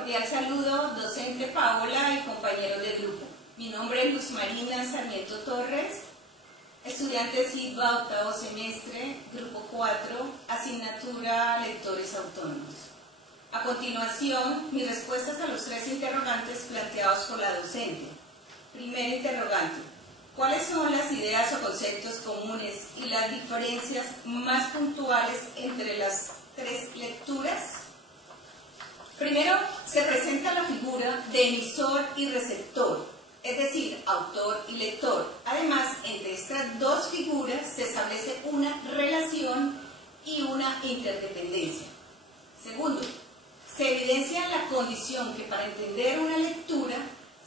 cordial saludo, docente Paola y compañeros del grupo. Mi nombre es Luz Marina Sarmiento Torres, estudiante SIGBA, octavo semestre, grupo 4, asignatura Lectores Autónomos. A continuación, mis respuestas a los tres interrogantes planteados por la docente. Primer interrogante: ¿cuáles son las ideas o conceptos comunes y las diferencias más puntuales entre las tres lecturas? Primero, se presenta la figura de emisor y receptor, es decir, autor y lector. Además, entre estas dos figuras se establece una relación y una interdependencia. Segundo, se evidencia la condición que para entender una lectura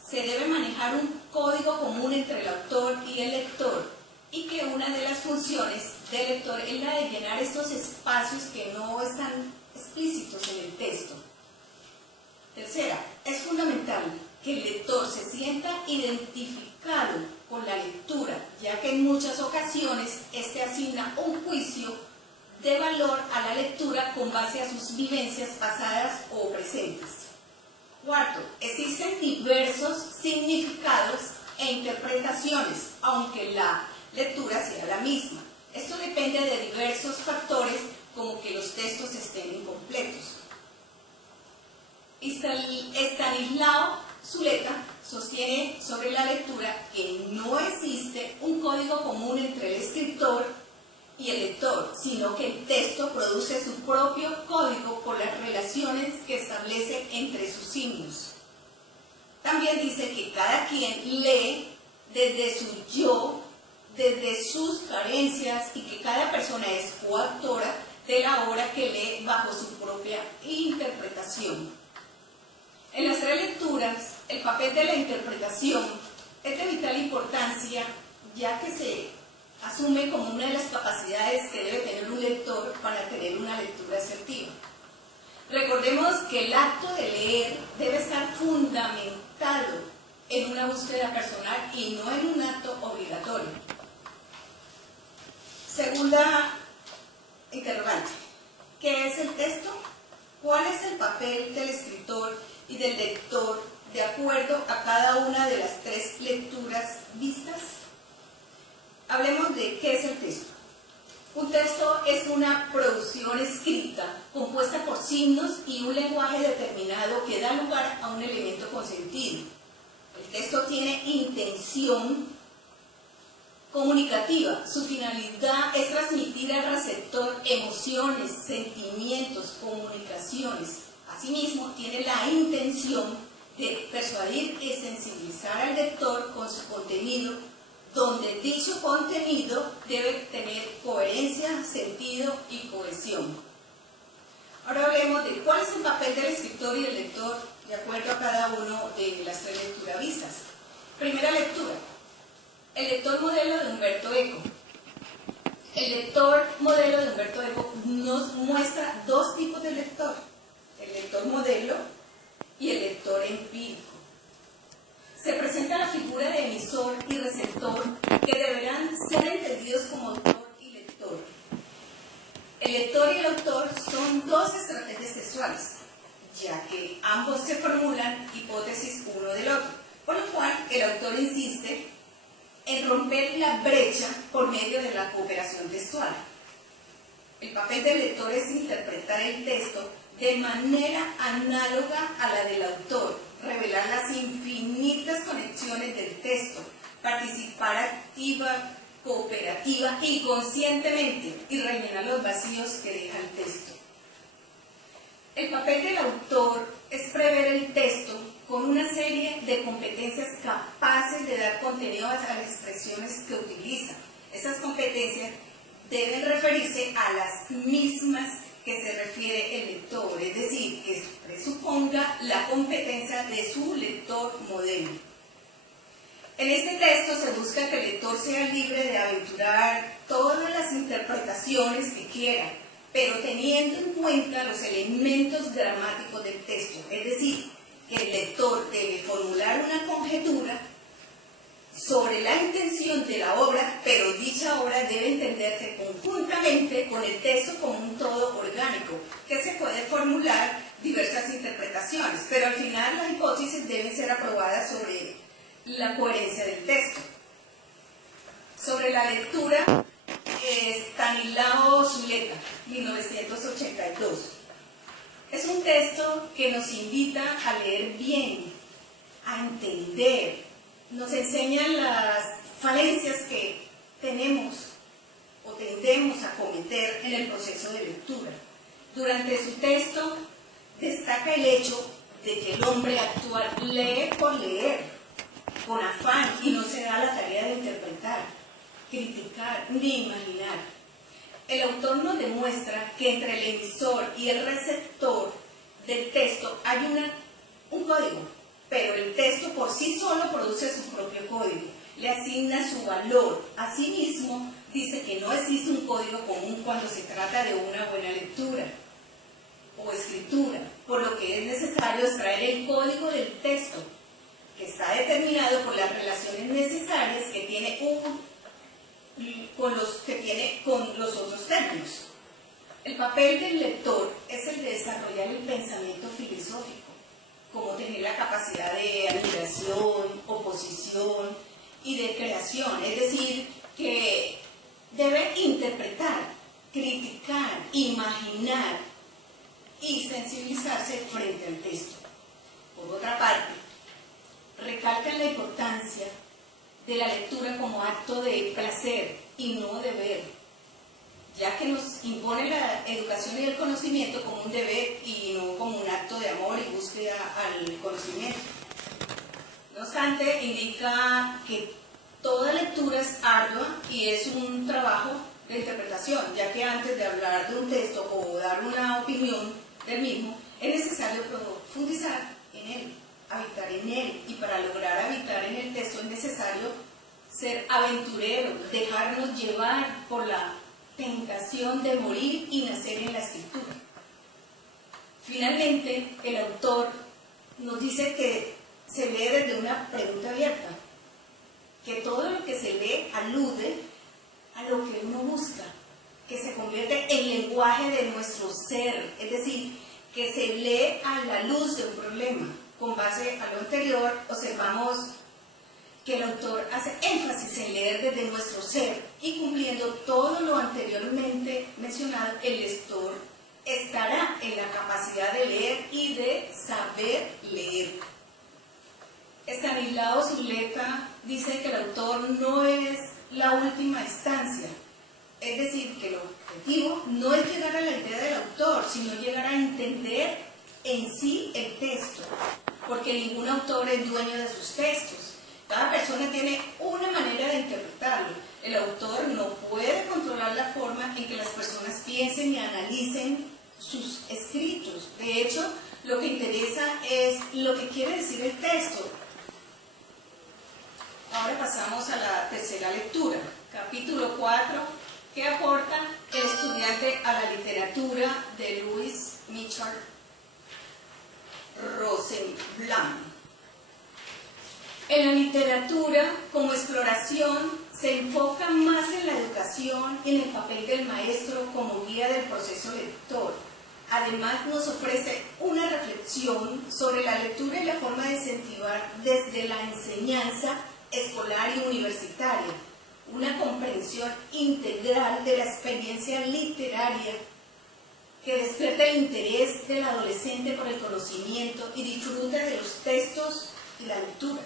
se debe manejar un código común entre el autor y el lector, y que una de las funciones del lector es la de llenar estos espacios que no están explícitos en el texto. Tercera, es fundamental que el lector se sienta identificado con la lectura, ya que en muchas ocasiones este asigna un juicio de valor a la lectura con base a sus vivencias pasadas o presentes. Cuarto, existen diversos significados e interpretaciones, aunque la lectura sea la misma. Esto depende de diversos factores, como que los textos estén incompletos. Estanislao Zuleta sostiene sobre la lectura que no existe un código común entre el escritor y el lector, sino que el texto produce su propio código por las relaciones que establece entre sus signos. También dice que cada quien lee desde su yo, desde sus carencias, y que cada persona es coautora de la obra que lee bajo su propia interpretación. En las tres lecturas, el papel de la interpretación es de vital importancia, ya que se asume como una de las capacidades que debe tener un lector para tener una lectura asertiva. Recordemos que el acto de leer debe estar fundamentado en una búsqueda personal y no en un acto obligatorio. Segunda interrogante: ¿qué es el texto? ¿Cuál es el papel del escritor y del lector de acuerdo a cada una de las tres lecturas vistas? Hablemos de qué es el texto. Un texto es una producción escrita compuesta por signos y un lenguaje determinado que da lugar a un elemento con sentido. El texto tiene intención comunicativa. Su finalidad es transmitir al receptor emociones, sentimientos, comunicaciones. Asimismo, tiene la intención de persuadir y sensibilizar al lector con su contenido, donde dicho contenido debe tener coherencia, sentido y cohesión. Ahora hablemos de cuál es el papel del escritor y del lector de acuerdo a cada uno de las tres lecturas vistas. Primera lectura: el lector modelo de Humberto Eco. El lector modelo de Humberto Eco nos muestra dos tipos de lector: el lector modelo y el lector empírico. Se presenta la figura de emisor y receptor, que deberán ser entendidos como autor y lector. El lector y el autor son dos estrategias textuales, ya que ambos se formulan hipótesis uno del otro, por lo cual el autor insiste en romper la brecha por medio de la cooperación textual. El papel del lector es interpretar el texto de manera análoga a la del autor, revelar las infinitas conexiones del texto, participar activa, cooperativa y conscientemente, y rellenar los vacíos que deja el texto. El papel del autor es prever el texto con una serie de competencias capaces de dar contenido a las expresiones que utiliza. Esas competencias deben referirse a las mismas que se refiere el lector, es decir, que presuponga la competencia de su lector modelo. En este texto se busca que el lector sea libre de aventurar todas las interpretaciones que quiera, pero teniendo en cuenta los elementos dramáticos del texto, es decir, que el lector debe formular una conjetura sobre la intención de la obra, pero dicha obra debe entenderse conjuntamente con el texto como un todo orgánico, que se puede formular diversas interpretaciones, pero al la coherencia del texto. Sobre la lectura, Stanislao Zuleta, 1982. Es un texto que nos invita a leer bien, a entender, nos enseña las falencias que tenemos o tendemos a cometer en el proceso de lectura. Durante su texto destaca el hecho de que el hombre actual lee por leer, con afán, y no se da la tarea de interpretar, criticar ni imaginar. El autor nos demuestra que entre el emisor y el receptor del texto hay un código, pero el texto por sí solo produce su propio código, le asigna su valor. Asimismo, dice que no existe un código común cuando se trata de una buena lectura o escritura, por lo que es necesario extraer el código del texto, que está determinado por las relaciones necesarias que tiene con los otros términos. El papel del lector es el de desarrollar el pensamiento filosófico, como tener la capacidad de admiración, oposición y de creación, es decir, que debe interpretar, criticar, imaginar y sensibilizarse frente al texto. Por otra parte, recalcan la importancia de la lectura como acto de placer y no deber, ya que nos impone la educación y el conocimiento como un deber y no como un acto de amor y búsqueda al conocimiento. No obstante, indica que toda lectura es ardua y es un trabajo de interpretación, ya que antes de hablar de un texto o dar una opinión del mismo, es necesario profundizar en él, habitar en él, y para lograr habitar en el texto es necesario ser aventurero, dejarnos llevar por la tentación de morir y nacer en la escritura. Finalmente, el autor nos dice que se lee desde una pregunta abierta, que todo lo que se lee alude a lo que uno busca, que se convierte en lenguaje de nuestro ser, es decir, que se lee a la luz de un problema. Con base a lo anterior, observamos que el autor hace énfasis en leer desde nuestro ser, y cumpliendo todo lo anteriormente mencionado, el lector estará en la capacidad de leer y de saber leer. Stanislao Zuleta dice que el autor no es la última instancia, es decir, que el objetivo no es llegar a la idea del autor, sino llegar a entender en sí el texto, porque ningún autor es dueño de sus textos. Cada persona tiene una manera de interpretarlo. El autor no puede controlar la forma en que las personas piensen y analicen sus escritos. De hecho, lo que interesa es lo que quiere decir el texto. Ahora pasamos a la tercera lectura, capítulo 4, que aporta el estudiante a la literatura, de Louis Michel Rosenblatt. En la literatura, como exploración, se enfoca más en la educación y en el papel del maestro como guía del proceso lector. Además, nos ofrece una reflexión sobre la lectura y la forma de incentivar desde la enseñanza escolar y universitaria una comprensión integral de la experiencia literaria que despierta el interés del adolescente por el conocimiento y disfruta de los textos y la lectura.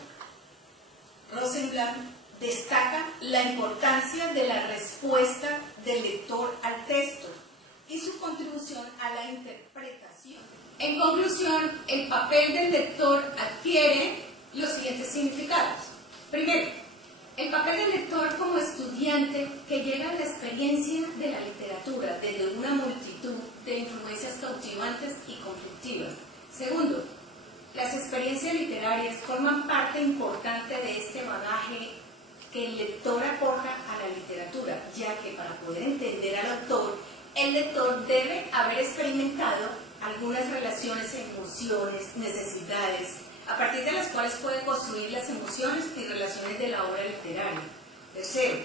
Rosenblatt destaca la importancia de la respuesta del lector al texto y su contribución a la interpretación. En conclusión, el papel del lector adquiere los siguientes significados. Primero, el papel del lector como estudiante que llega a la experiencia de la literatura desde una multitud de influencias cautivantes y conflictivas. Segundo, las experiencias literarias forman parte importante de este bagaje que el lector aporta a la literatura, ya que para poder entender al autor, el lector debe haber experimentado algunas relaciones, emociones, necesidades, a partir de las cuales puede construir las emociones y relaciones de la obra literaria. Tercero,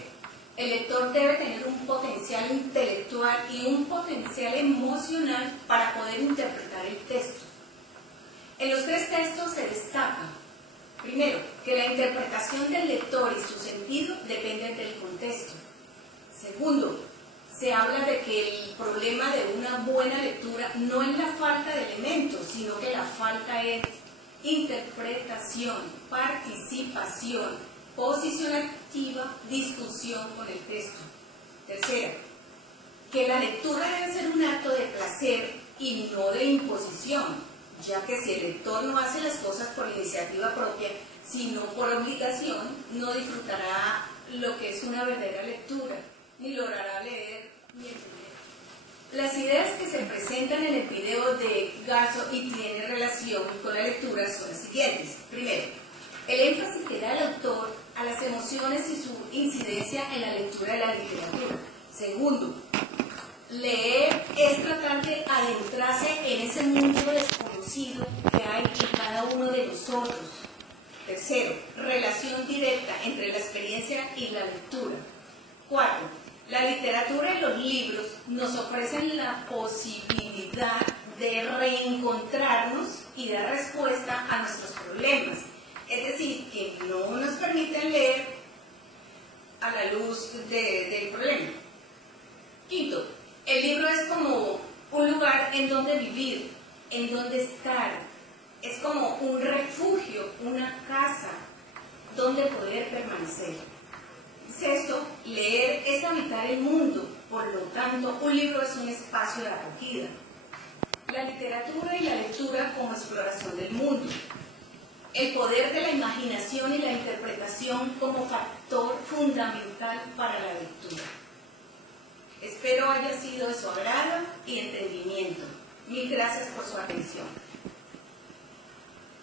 el lector debe tener un potencial intelectual y un potencial emocional para poder interpretar el texto. En los tres textos se destaca, primero, que la interpretación se habla de que el problema de una buena lectura no es la falta de elementos, sino que la falta es interpretación, participación, posición activa, discusión con el texto. Tercero, que la lectura debe ser un acto de placer y no de imposición, ya que si el lector no hace las cosas por iniciativa propia, sino por obligación, no disfrutará lo que es una verdadera lectura, ni logrará leer ni entender. Las ideas que se presentan en el video de Garzo y tienen relación con la lectura son las siguientes. Primero, el énfasis que da el autor a las emociones y su incidencia en la lectura de la literatura. Segundo, leer es tratar de adentrarse en ese mundo desconocido que hay en cada uno de nosotros. Tercero, relación directa entre la experiencia y la lectura. Cuarto, la literatura y los libros nos ofrecen la posibilidad de reencontrarnos y dar respuesta a nuestros problemas. Es decir, que no nos permiten leer a la luz del problema. Quinto, el libro es como un lugar en donde vivir, en donde estar. Es como un refugio, una casa donde poder permanecer. Sexto, leer es habitar el mundo, por lo tanto, un libro es un espacio de acogida. La literatura y la lectura como exploración del mundo. El poder de la imaginación y la interpretación como factor fundamental para la lectura. Espero haya sido de su agrado y entendimiento. Mil gracias por su atención.